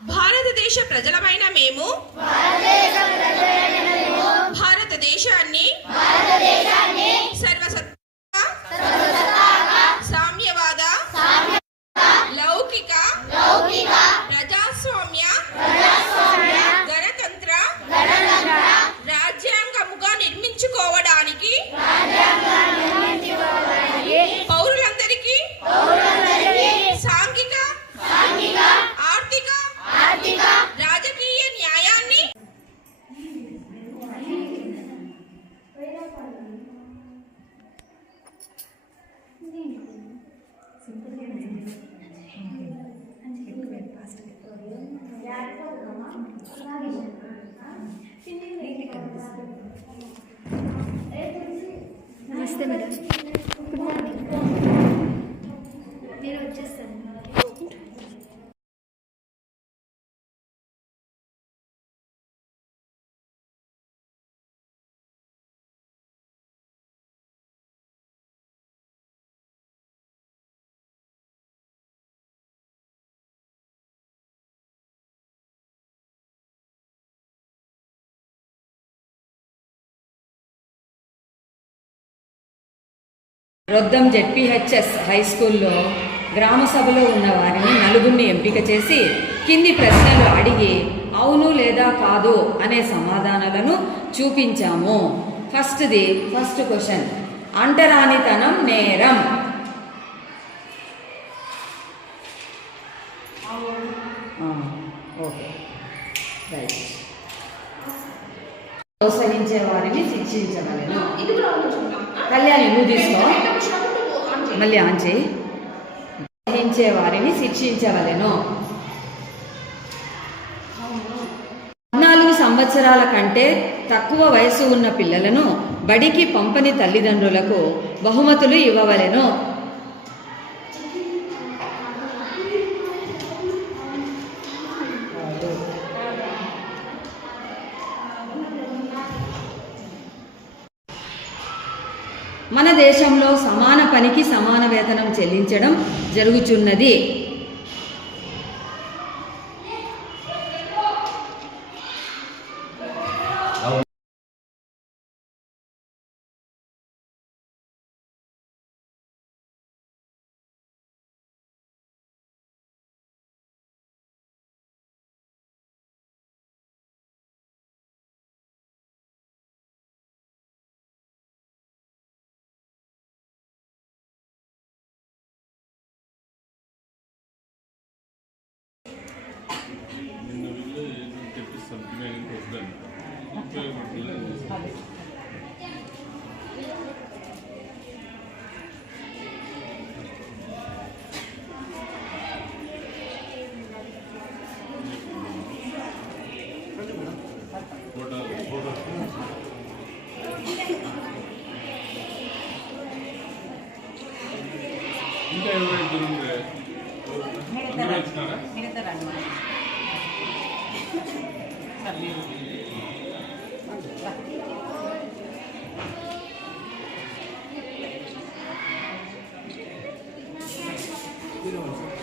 భారతదేశ ప్రజలమైన మేము భారతదేశాన్ని సర్వసత్తా సామ్యవాద లౌకిక ప్రజాస్వామ్య గణతంత్ర రాజ్యాంగముగా నిర్మించుకోవడానికి పౌరులందరికీ సాంఘిక ఆర్థిక రాజకీయ న్యాయాన్ని నమస్తే మేడం, గుడ్ మార్నింగ్. నేను వచ్చేస్తాను. రొద్దం జెడ్పీహెచ్ఎస్ హై స్కూల్లో గ్రామ సభలో ఉన్న వారిని నలుగురిని ఎంపిక చేసి కింది ప్రశ్నలు అడిగి అవును లేదా కాదు అనే సమాధానాలను చూపించాము. ఫస్ట్ క్వశ్చన్, అంటరానితనం నేరం. Okay, right. ప్రోత్సహించే వారిని శిక్షించగలను. కళ్యాణి నువ్వు తీసుకో, మళ్ళీ ఆన్ చేయి. ప్రోత్సహించే వారిని శిక్షించవలెను. 14 సంవత్సరాల కంటే తక్కువ వయసు ఉన్న పిల్లలను బడికి పంపని తల్లిదండ్రులకు బహుమతులు ఇవ్వవలెను. మన దేశంలో సమాన పనికి సమాన వేతనం చెల్లించడం జరుగుతున్నది. ఇంకా ఎవరైనా Gracias.